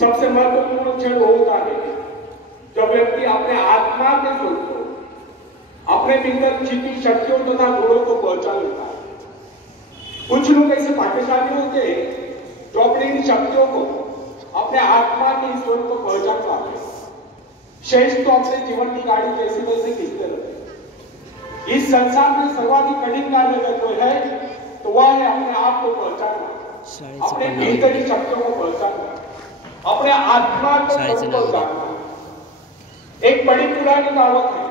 सबसे महत्वपूर्ण क्षण होता है जब व्यक्ति अपने आत्मा के स्वरूप को, अपने भीतर छिपी शक्तियों तथा गुणों को पहचान लेता है। कुछ लोग ऐसे भाग्यशाली होते हैं जो अपनी इन शक्तियों को, अपने आत्मा के स्वरूप को पहचान पाते हैं। शेष तो अपने जीवन की गाड़ी जैसे तैसे खींचते रहते हैं। इस संसार में सर्वाधिक कठिन कार्य अगर कोई है तो वह है अपने आप को पहचानना, अपने भीतरी शक्तियों को पहचानना, अपने आत्मा को पहचानना। एक बड़ी पुरानी कहावत है,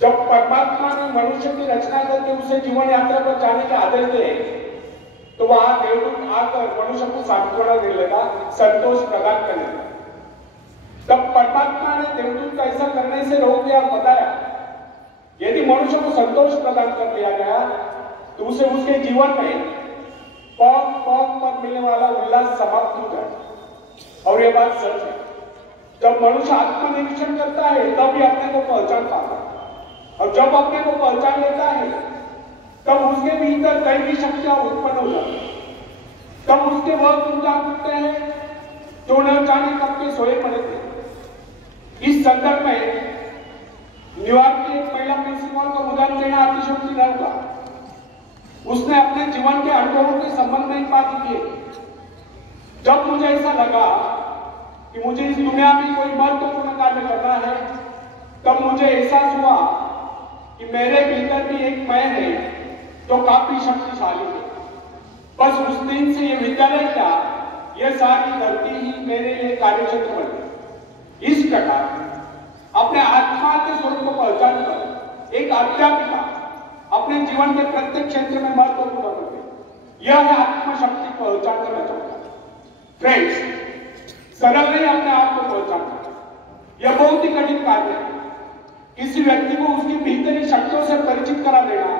जब परमात्मा ने मनुष्य की रचना करके उसे जीवन यात्रा पर जाने के आदेश दिए तो वहां देवदूत आकर मनुष्य को सांत्वना दे लेगा, संतोष प्रदान करेगा। तब परमात्मा ने देवदूत का ऐसा करने से रोक दिया, बताया यदि मनुष्य को संतोष प्रदान कर दिया गया तो उसे उसके जीवन में पौध पौध पर मिलने वाला उल्लास समाप्त हो जाए। और यह बात सच है, जब मनुष्य आत्मनिरीक्षण करता है तब भी अपने को पहचान पाता है, और जब अपने को पहचान लेता है तब उसके भीतर दैवी शक्तियां उत्पन्न हो जाती है। तब उसके वह गुण जाग उठते हैं जो न जाने कब के सोए पड़े थे। इस संदर्भ में न्यूयॉर्क की एक महिला प्रिंसिपल को उदाहरण देना अतिशयोक्ति न होगा। उसने अपने जीवन के अनुभवों के संबंध में एक बात की, जब मुझे ऐसा लगा कि मुझे इस दुनिया में कोई महत्वपूर्ण कार्य करना है तब मुझे एहसास हुआ कि मेरे भीतर भी एक मैं है जो काफी शक्तिशाली है। बस उस दिन से ये विद्यालय क्या, यह सारी धरती ही मेरे लिए कार्यक्षेत्र बन गई। इस प्रकार अपने आत्मा के स्वरूप को पहचान कर एक अध्यापिका अपने जीवन के प्रत्येक क्षेत्र में महत्वपूर्ण बन गई। यह है आत्मशक्ति को पहचान करना चाहता है। फ्रेंड्स, सरल नहीं अपने आप को पहचानना, यह बहुत ही कठिन कार्य है। किसी व्यक्ति को उसकी भीतरी शक्तियों से परिचित करा देना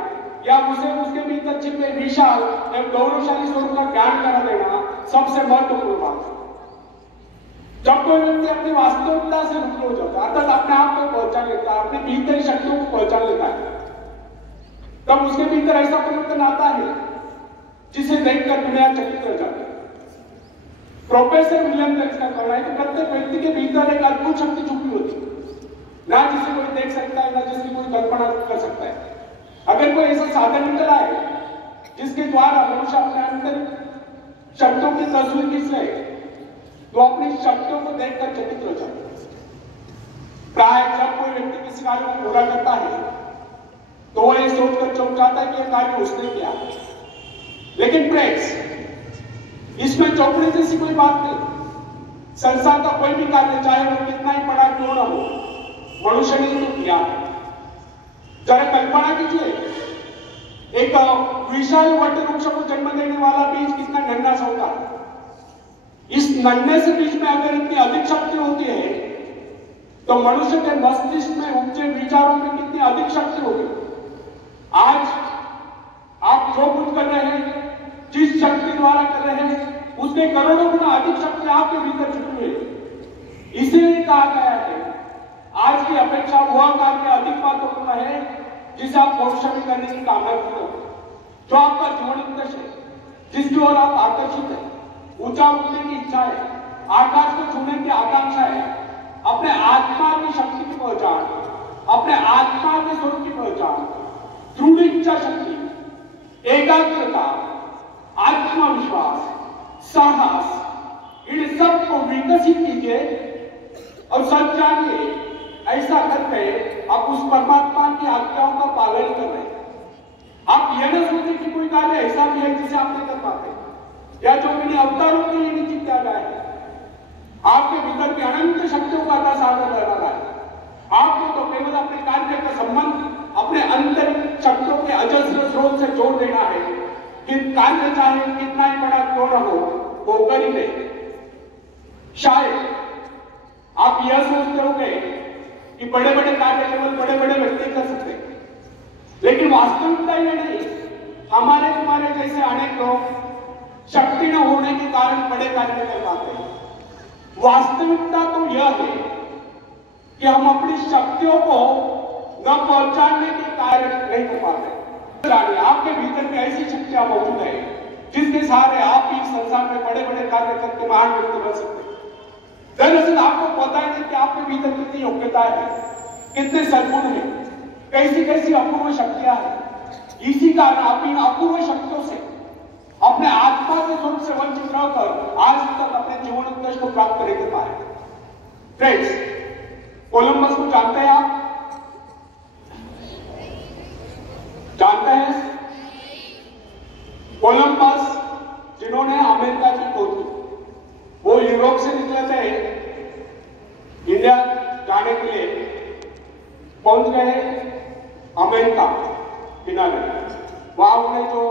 या उसे उसके भीतर छिपे विशाल एवं गौरवशाली स्वरूप का ज्ञान करा देना सबसे महत्वपूर्ण बात है। जब कोई व्यक्ति अपनी वास्तविकता से रुक हो जाता है, अर्थात अपने आप को पहचान लेता है, अपनी भीतरी शक्तियों को पहचान लेता है, तब उसके भीतर ऐसा परिवर्तन आता है जिसे देखकर दुनिया चकित रह जाती है। प्रोफेसर विलियम जेम्स का कहना है कि प्रत्येक व्यक्ति के भीतर एक अद्भुत शक्ति छुपी होती है, ना जिसे कोई देख सकता है, ना जिसकी कोई कल्पना कर सकता है। अगर कोई ऐसा साधन निकल आए जिसके द्वारा मनुष्य अपने अंदर शब्दों की तस्वीर खींच ले तो अपनी शब्दों को देखकर चकित हो जाता है। प्राय जब कोई व्यक्ति किसी कार्य को पूरा करता है तो वह ये सोचकर चौंक जाता है कि यह कार्य उसने किया। लेकिन फ्रेंड्स, इसमें चौंकने जैसी कोई बात नहीं। संसार का कोई भी कार्य, चाहे वो कितना ही बड़ा क्यों न हो, मनुष्य ने तो किया। जरा कल्पना कीजिए, एक विशाल वट वृक्ष को जन्म देने वाला बीज कितना नन्हा सा होता है। इस नन्हे से बीज में अगर इतनी अधिक शक्ति होती है तो मनुष्य के मस्तिष्क में उपजे विचारों में कितनी अधिक शक्ति होगी। आज आप जो कुछ कर रहे हैं, जिस शक्ति द्वारा कर रहे हैं, उसके करोड़ों गुना अधिक शक्ति आपके भीतर छुपी है। इसीलिए कहा गया है आज की अपेक्षा वह कार्य अधिक महत्वपूर्ण है जिसे आप भविष्य में करने की कामना करते हो, जो आपका जीवन उद्देश्य है, जिसकी ओर आप आकर्षित है, ऊंचा उठने की इच्छा है, आकाश को छूने की आकांक्षा है। अपने आत्मा की शक्ति की पहचान, अपने आत्मा के स्वरूप की पहचान, दृढ़ इच्छा शक्ति, एकाग्रता, आत्मविश्वास, साहस, इन सब को विकसित कीजिए और सच जानिए, ऐसा करके आप उस परमात्मा की आज्ञाओं का पालन कर रहे हैं। आप यह न सोचें कि कोई कार्य ऐसा भी है जिसे आप नहीं कर पाते या जो मैंने अवतारों के लिए निश्चित किया गया है। आपके भीतर की अनंत शक्तियों का सागर बह रहा है। आपको तो केवल अपने कार्य का संबंध अपने अंतर शक्तियों के अजस्र स्रोत से जोड़ देना है कि कार्य चाहे कितना ही बड़ा क्यों न हो, वो कर ही नहीं। शायद आप यह सोचते होंगे कि बड़े बड़े कार्य केवल बड़े बड़े व्यक्ति कर सकते हैं, लेकिन वास्तविकता यह नहीं। हमारे तुम्हारे जैसे अनेक लोग शक्ति न होने के कारण बड़े कार्य नहीं कर पाते हैं। वास्तविकता तो यह है कि हम अपनी शक्तियों को न पहचानने के कारण नहीं हो पाते। आपके भीतर में ऐसी शक्तियां मौजूद है जिसके सहारे आप भी संसार में बड़े बड़े कार्य करके महान व्यक्ति बन सकते हैं। दरअसल आपको पता है कि आपके भीतर कितनी योग्यताएं हैं, कितने सद्गुण हैं, कैसी कैसी अपूर्व शक्तियां हैं। इसी कारण आप इन अपूर्व शक्तियों से अपने आत्मा के स्वरूप से वंचित रहकर आज तक अपने जीवन उद्देश्य को प्राप्त करने के पाए। फ्रेंड्स, कोलंबस को जानते हैं आप? जानते हैं? कोलंबस जिन्होंने अमेरिका की खोज की, वो यूरोप से निकले थे इंडिया जाने के लिए, पहुंच गए अमेरिका किनारे। वहां उन्हें जो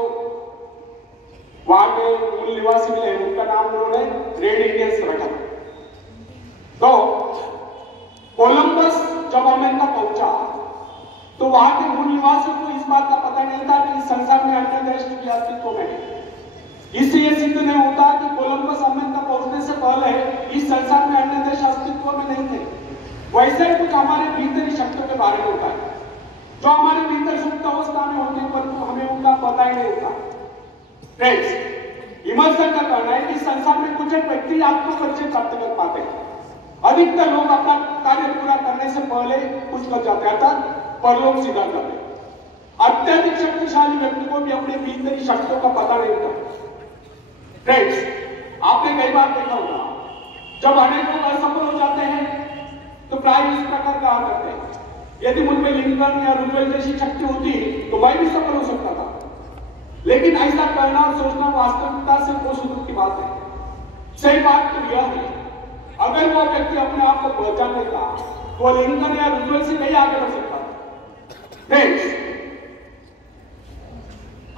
वहां के मूल निवासी मिले, उनका नाम उन्होंने रेड इंडियंस रखा। तो कोलंबस जब अमेरिका पहुंचा तो वहां के मूल निवासियों को इस बात का पता नहीं था कि इस संसार में अन्य देश भी अस्तित्व में है। इससे यह सिद्ध नहीं होता कि कोलंबस अमेरिका पहुंचने से पहले इस संसार में अन्य देश अस्तित्व में नहीं थे। वैसे ही कुछ हमारे भीतरी शक्तियों के बारे में होता है जो हमारे भीतर सुप्त अवस्था में होते हैं, परंतु हमें उनका पता ही नहीं होता। फ्रेंड्स, इमर्सन का कहना है कि संसार में कुछ एक व्यक्ति आत्म परिचय प्राप्त कर पाते हैं। अधिकतर लोग अपना कार्य पूरा करने से पहले कुछ कर जाते हैं, अर्थात परलोक सीधा करते हैं। अत्यधिक शक्तिशाली व्यक्ति को भी अपने भीतरी शक्तियों का पता नहीं होता। फ्रेंड्स, आपने कई बार देखा होगा जब अनेक लोग असफल हो जाते हैं तो प्राय इस प्रकार कहा करते हैं, यदि मुझमें लिंकन या रूजवेल्ट जैसी शक्ति होती तो मैं भी सफल हो सकता था। लेकिन ऐसा कहना और सोचना वास्तविकता से कोस दूर की बात है। सही बात तो यह है, अगर वो व्यक्ति अपने आप को पहचान लेता तो वो लिंकन या रूजवेल्ट से नहीं आगे बढ़ सकता। फ्रेंड्स,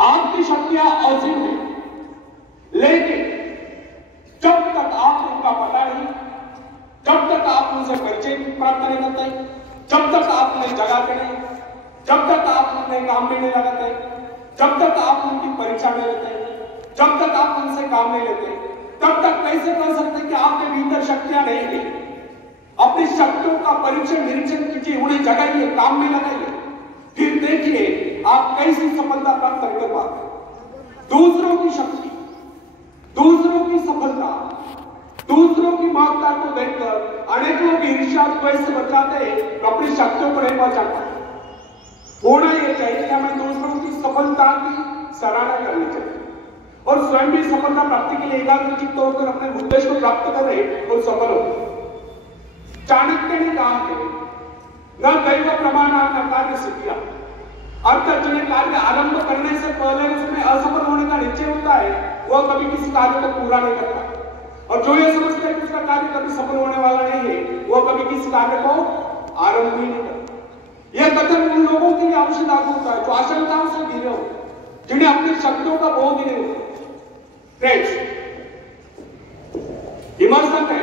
आपकी शक्तियां असीम है, लेकिन जब तक आप उनका पता नहीं, जब तक आप उनसे परिचय प्राप्त नहीं करते, जब तक आप उन्हें जगाते नहीं, जब तक आप उन्हें काम में नहीं लगाते, जब तक आप उनकी परीक्षा नहीं लेते, जब तक आप उनसे काम नहीं लेते, तब तक कैसे कर सकते कि आपके भीतर शक्तियां नहीं थी। अपनी शक्तियों का परीक्षण निरीक्षण कीजिए, उन्हें जगाइए, काम में लगाइए, फिर देखिए आप कैसी सफलता प्राप्त कर पाते हैं। दूसरों की शक्ति, दूसरों की सफलता, दूसरों की महत्ता को देखकर अनेक लोग ईर्ष्या द्वेष से बचाते हैं, तो अपनी शक्तियों को नहीं बचा पाते। होना यह चाहिए कि हमें दूसरों की सफलता की सराहना करनी चाहिए और स्वयं भी सफलता प्राप्ति के लिए एकाग्रचित्त होकर अपने उद्देश्य को प्राप्त करें और सफल हो। चाणक्य ने कहा है, न दैव प्रमाणा न कार्य सिद्धिया, अर्थात जिन्हें कार्य आरंभ करने से पहले उसमें असफल होने का निश्चय होता है, वह कभी किसी कार्य को पूरा नहीं करता, और जो ये समझता है कि उसका कार्य कभी सफल होने वाला नहीं है, वह कभी किसी कार्य को आरंभ ही नहीं करता। यह कथन उन लोगों के लिए अवश्य लागू होता है जो आशंकाओं से घिरे हो, जिन्हें अपनी शक्तियों का बोध ही नहीं होता। फ्रेंड्स, इमर्सन ने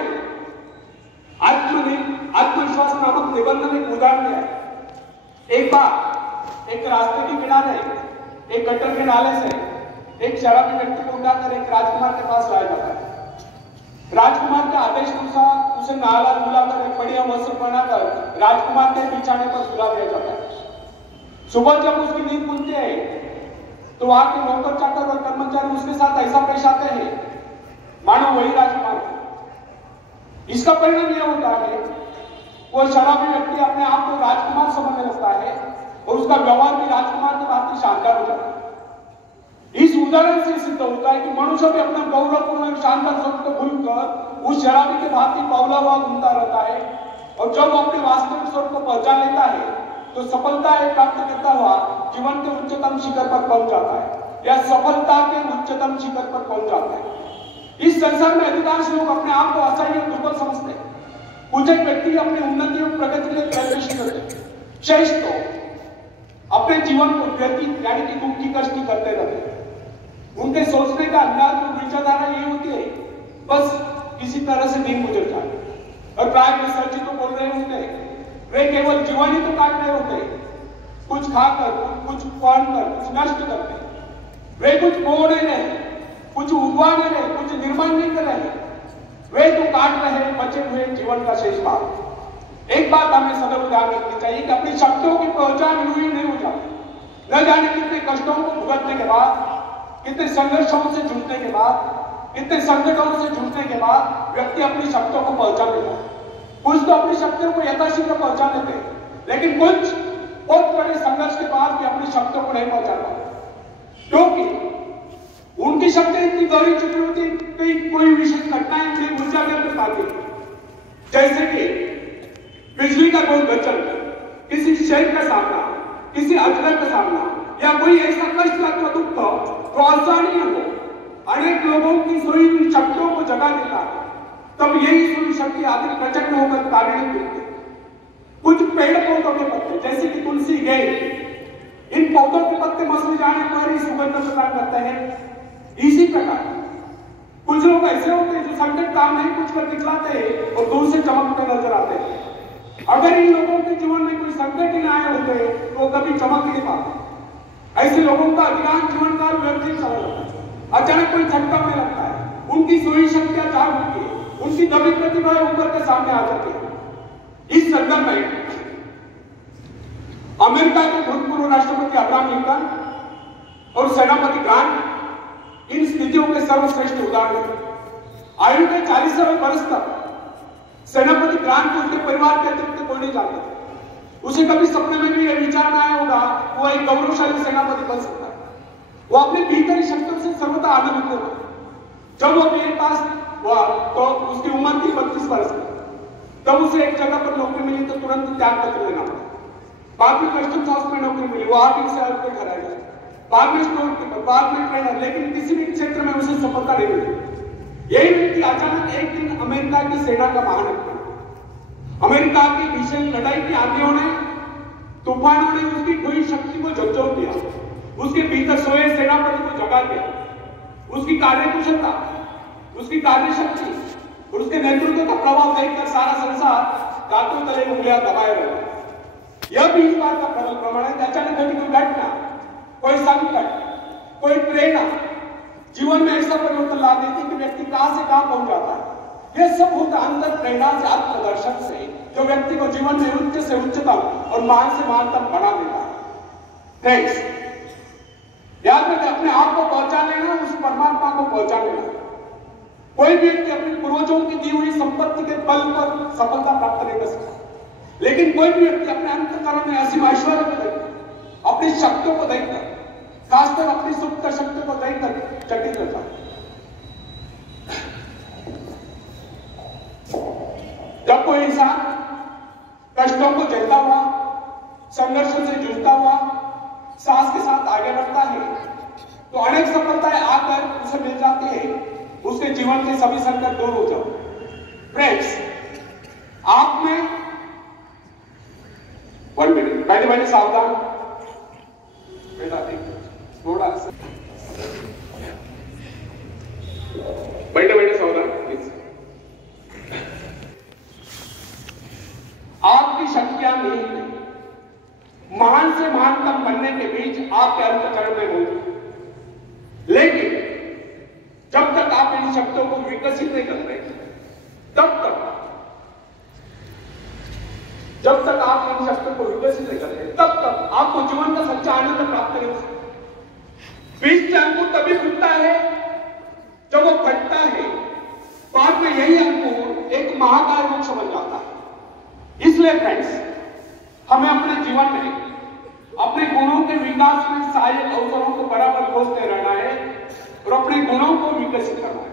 आत्मविश्वास नामक निबंध में एक उदाहरण दिया है। एक बार एक रास्ते के किनारे एक गटर के नाले से एक शराबी व्यक्ति को उठाकर एक राजकुमार के पास लाया जाता है। राजकुमार के आदेश अनुसार उसे नाला धुलाकर एक बढ़िया वस्त्र बनाकर राजकुमार के बिछाने पर सुला दिया जाता है। सुबह जब उसकी नींद खुलती है तो वहां के नौकर चाकर और कर्मचारी उसके साथ ऐसा पेश आते हैं मानो वही राजकुमार है। इसका परिणाम यह होता है वो शराबी व्यक्ति अपने आप को राजकुमार समझने लगता है और उसका व्यवहार भी राजकुमार के भांति शानदार हो जाता है। इस उदाहरण से सिद्ध होता है कि मनुष्य भी अपना गौरवपूर्ण शानदार स्वरूप को भूलकर उस शराबी के भांति पौला हुआ घूमता रहता है, और जब वो अपने वास्तविक स्वरूप को पहचान लेता है तो सफलता प्राप्त करता हुआ जीवन के उच्चतम शिखर पर पहुंच जाता है या सफलता के उच्चतम शिखर पर पहुंच जाता है। इस संसार में अधिकांश लोग अपने आप को असह्य दुर्बल समझते हैं। कुछ एक व्यक्ति अपनी उन्नति और प्रगति के लिए प्रयत्नशील करते हैं, शेष तो अपने जीवन को व्यतीत यानी कि दुखी कष्ट करते रहते हैं। उनके सोचने का अंदाज और विचारधारा ये होती है बस किसी तरह से दिन गुजर जाए, और प्राय वे सच तो बोल रहे होते हैं, वे केवल जीवन ही तो काट रहे होते हैं, कुछ खाकर कुछ पढ़कर कुछ नष्ट करके। वे कुछ बो नहीं रहे, कुछ उगवा नहीं रहे, कुछ निर्माण नहीं कर रहे, वे तो काट रहे बचे हुए जीवन का शेष भाग। एक बात हमें सदैव ध्यान रखनी चाहिए कि अपनी शक्तियों की पहचान यूं ही नहीं हो जाती। न जाने कितने कष्टों को भुगतने के बाद कितने संघर्षों से जूझने के बाद, कितने संकटों से जूझने के बाद व्यक्ति अपनी शक्तियों को पहुंचा लेता है। कुछ तो अपनी शक्तियों को यथाशीघ्र पहुंचा लेते हैं, लेकिन कुछ बहुत बड़े संघर्ष के बाद भी अपनी शक्तियों को नहीं पहुंचा पाते, क्योंकि उनकी शक्ति इतनी गौरी चुकी होती कि कोई विशेष घटनाएं उन्हें ऊर्जा कर पाती, जैसे कि बिजली का कोई गचल, किसी शेर का सामना, किसी अजगर का सामना, या कोई ऐसा कष्ट का दुख तो असहनीय हो, अनेक लोगों की सोई हुई शक्तियों को जगा देता है। तब यही सोई शक्ति आखिर प्रचंड होकर कारणित होती है। कुछ पेड़ पौधों के पत्ते जैसे कि तुलसी, गेंद, इन पौधों के पत्ते मसले जाने पर ही सुगंध प्रदान करते हैं। इसी प्रकार कुछ लोग ऐसे होते हैं जो संकट काम नहीं कुछ कर दिखलाते हैं और दूर से चमकते नजर आते हैं। अगर इन लोगों के जीवन में कोई संकट ही आए होते तो वो कभी चमक नहीं पाते। ऐसे लोगों का अधिकांश जीवन काल व्यर्थ ही चला जाता है। अचानक कोई झटका होने लगता है, उनकी सोई शक्तियां जाग उठती है, उनकी दबी प्रतिभाएं ऊपर के सामने आ जाती है। इस संदर्भ में अमेरिका के भूतपूर्व राष्ट्रपति अब्राहम लिंकन और सेनापति ग्रांट इन स्थितियों के सर्वश्रेष्ठ उदाहरण हैं। आयु के 40वें वर्ष तक सेनापति ग्रांट को उसके परिवार के अतिरिक्त कोई नहीं जानता था। उसे कभी सपने में भी यह विचार न आया होगा वो एक गौरवशाली सेनापति बन सकता है। वो अपने भीतरी शक्तियों से सर्वथा आनंदित था। जब वो मेरे पास हुआ तो उसकी उम्र थी 32 वर्ष की। तब उसे एक जगह पर नौकरी मिली तो तुरंत त्याग पत्र लेना पड़ा। बाद में कस्टम्स हाउस में नौकरी मिली, वो आर्थिक सेवा पे खड़ा है। बाद में स्टोर कीपर, बाद में ट्रेनर, लेकिन किसी भी क्षेत्र में उसे सफलता नहीं मिली। यही व्यक्ति अचानक एक दिन अमेरिका की सेना का महानायक बना। अमेरिका की भीषण लड़ाई की आंधियों ने, तूफानों ने उसकी खोई शक्ति को झकझोर दिया। उसके भीतर सोए सेनापति को जगा दिया। उसकी कार्यकुशलता, उसकी कार्यशक्ति और उसके नेतृत्व का प्रभाव देखकर सारा संसार दांतों तले उंगलियां दबाए रहा। यह भी इस बात का प्रमाण है कि अचानक घटी कोई घटना, कोई संकट, कोई प्रेरणा जीवन में ऐसा परिवर्तन ला देती है कि व्यक्ति कहां से कहां पहुंच जाता है। यह सब होता अंतर प्रेरणा से, आत्मदर्शन से, जो व्यक्ति को जीवन में उच्च से उच्चतम और महान से महानतम बना देता है। थैंक्स। याद रखें, अपने आप को पहुंचा लेना, उस परमात्मा को पहुंचा लेना। कोई भी व्यक्ति अपने पूर्वजों की दी हुई संपत्ति के बल पर सफलता प्राप्त नहीं कर सकता, लेकिन कोई भी व्यक्ति अपने अंतःकरण में असीम ऐश्वर्य को देखकर, अपनी शक्तियों को देखकर, खासकर अपनी सुप्त शक्तियों को देखकर चकित रहता है। जब कोई इंसान कष्टों को झेलता हुआ, संघर्षों से जूझता हुआ साहस के साथ आगे बढ़ता है तो अनेक सफलताएं आकर उसे मिल जाती है। उसके जीवन के सभी संकट दूर हो जाते। फ्रेंड्स, आप में 1 मिनट बैठे सावधान बेटा, थोड़ा सा बैठे सावधान प्लीज। आपकी शक्तियां नहीं, महान से महानतम बनने के बीच आपके अंतःकरण में मौजूद, लेकिन जब तक आप इन शक्तियों को विकसित नहीं करते, जब तक आप इन शक्तियों को विकसित नहीं करते, तब तक आपको जीवन का सच्चा आनंद प्राप्त नहीं हो सकता। बीज से अंकुर तभी फूटता है जब वो फटता है, बाद में यही अंकुर एक महाकाय वृक्ष बन जाता है। इसलिए फ्रेंड्स, हमें अपने जीवन में अपने गुणों के विकास में सहायक अवसरों को बराबर खोजते रहना है और अपने गुणों को विकसित करना है,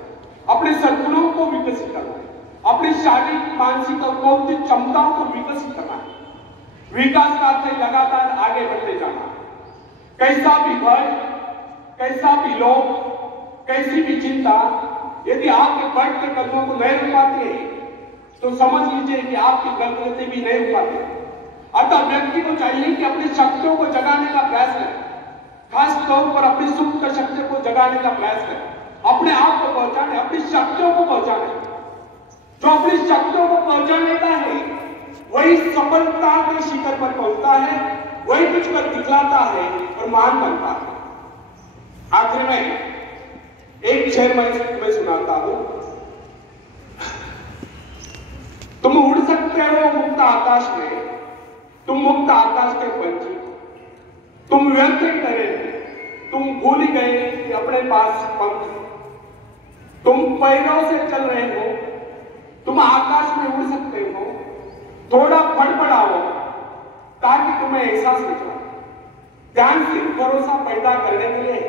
अपने सद्गुणों को विकसित करना है, अपनी शारीरिक, मानसिक और बौद्धिक क्षमताओं को विकसित करना है। विकास का अर्थ लगातार आगे बढ़ते जाना। कैसा भी भय, कैसा भी लोभ, कैसी भी चिंता यदि आपके बढ़ते कदमों को नहीं रुक पाती है तो समझ लीजिए कि आपकी गलती भी नहीं रुक पाती। अतः व्यक्ति को चाहिए कि अपनी शक्तियों को जगाने का प्रयास करें, खास तौर पर अपनी सुप्त शक्ति को जगाने का प्रयास करें, अपने आप को पहचाने, अपनी शक्तियों को पहचाने। जो अपनी शक्तियों को पहचान लेता है वही सफलता के शिखर पर पहुंचता है, वही कुछ कर दिखलाता है और महान बनता है। आखिर में एक शेर मैं तुम्हें सुनाता हूं। तुम उड़ सकते हो मुक्त आकाश में, तुम मुक्त आकाश के पंछी, तुम व्यर्थ करे तुम भूल ही गए कि अपने पास पंख, तुम पैरों से चल रहे हो, तुम आकाश में उड़ सकते हो, थोड़ा फड़फड़ाओ ताकि तुम्हें एहसास हो जाए। ध्यान सिर्फ भरोसा पैदा करने के लिए है।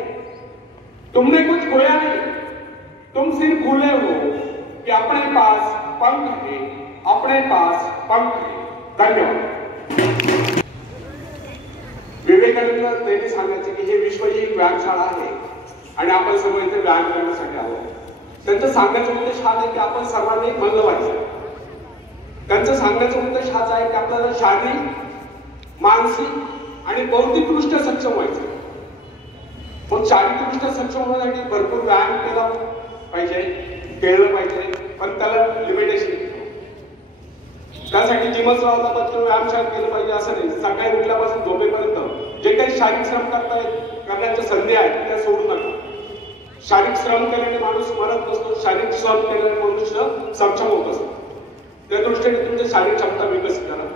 तुमने कुछ खोया नहीं, तुम सिर्फ भूले हो कि अपने पास पंख है, अपने पास पंख है। धन्यवाद। विवेकानंद त्यांनी सांगायचे की हे विश्व ही एक व्यायामशाळा आहे आणि आपण सर्व इथे व्यायाम करण्यासाठी आलो. त्यांचं सांगण्याचा उद्देश हाच आहे की आपण सर्वांनी मन लावायचं. त्यांचं सांगण्याचा उद्देश हाच आहे की आपल्याला शारीरिक, मानसिक आणि बौद्धिकदृष्ट्या सक्षम व्हायचं. पण शारीरिकदृष्ट्या सक्षम होण्यासाठी भरपूर व्यायाम केला पाहिजे, केलं पाहिजे, पण त्याला लिमिटेशन. त्यासाठी जिमच लावला पाहिजे, व्यायामशाळेत केलं पाहिजे असं नाही. सकाळी उठल्यापासून झोपेपर्यंत जे काही शारीरिक श्रम करण्याच्या संधी आहेत त्या सोडू नका. शारीरिक श्रम केल्याने माणूस मरत नसतो, शारीरिक श्रम केल्याने मनुष्य सक्षम होत असतो. त्या दृष्टीने तुमची शारीरिक क्षमता विकसित करा.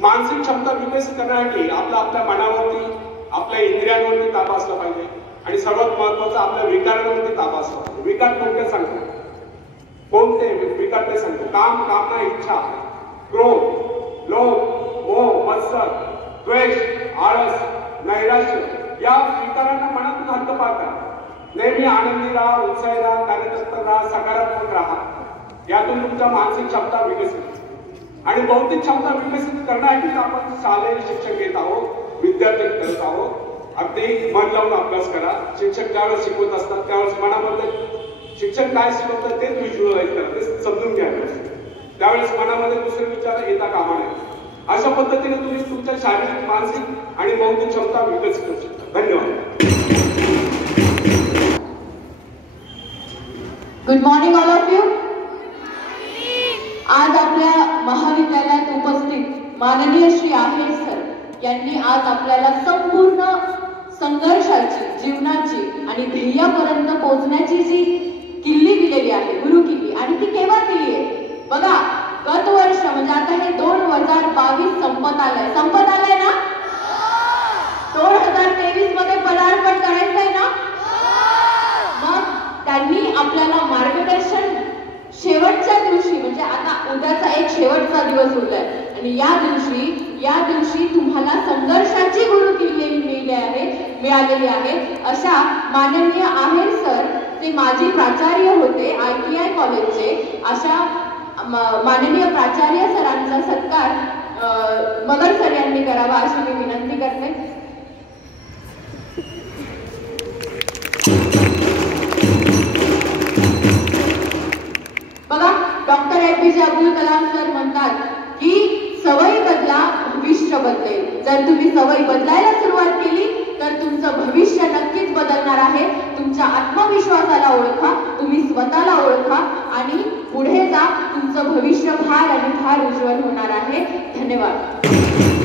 मानसिक क्षमता विकसित करण्यासाठी आपल्या मनावरती, आपल्या इंद्रियांवरती ताबा असला पाहिजे आणि सर्वात महत्वाचं आपल्या विकारांवरती ताबा असला पाहिजे. विकार कोणते सांगतो? कोणते विकार ते सांगतो? काम, कामना, इच्छा, क्रोध, लोभ, मोह, मत्सर, द्वेष, आळस, नैराश्य या विकारांना मनातून हद्दपार करा. नेहमी आनंदी राहा, उत्साही राहा, कार्यतत्पर राहा, सकारात्मक राहा. यातून तुमच्या मानसिक क्षमता विकसित आणि बौद्धिक क्षमता विकसित करण्यासाठी आपण शालेय शिक्षण घेत आहोत, विद्यार्थी करत आहोत. अगदी मन लावून अभ्यास करा. शिक्षक ज्यावेळेस शिकवत असतात त्यावेळेस मनामध्ये शिक्षक काय शिकवतात तेच व्हिज्युअलाइज करा, ते समजून घ्यायला. त्यावेळेस मनामध्ये दुसरे विचार येता कामा नये. अशा पद्धतीने तुम्ही तुमच्या शारीरिक, मानसिक आणि बौद्धिक क्षमता विकसित करू शकता. धन्यवाद. Good morning all of you. आज आपल्या महाविद्यालयात उपस्थित माननीय श्री आहेर सर यांनी आज आपल्याला संपूर्ण संघर्षाची, जीवनाची आणि ध्येयापर्यंत पोहोचण्याची जी किल्ली दिलेली आहे, गुरु किल्ली, आणि ती केव्हा दिली आहे बघा. गत वर्ष म्हणजे आता हे 2022 संपत आलंय ना. 2023 मध्ये पदार्पण करायचंय ना. मग त्यांनी आपल्याला मार्गदर्शन शेवटच्या दिवशी, म्हणजे आता उद्याचा एक शेवटचा दिवस उरलाय आणि या दिवशी तुम्हाला संघर्षाची गुरु किल्ली मिळालेली आहे. अशा माननीय आहेर सर, ते माजी प्राचार्य होते ITI कॉलेजचे, अशा माननीय प्राचार्य सरांचा सत्कार मगर सर यांनी करावा अशी मी विनंती करते. बघा, doctor APJ Abdul Kalam sir म्हणतात की सवयी बदला, भविष्य बदलेल. जर तुम्ही सवयी बदलायला सुरुवात केली तर तुमचं भविष्य नक्कीच बदलणार आहे. तुमच्या आत्मविश्वासाला ओळखा, तुम्ही स्वतःला ओळखा आणि पुढे जा. तुमचं भविष्य फार आणि फार उज्ज्वल होणार आहे. धन्यवाद.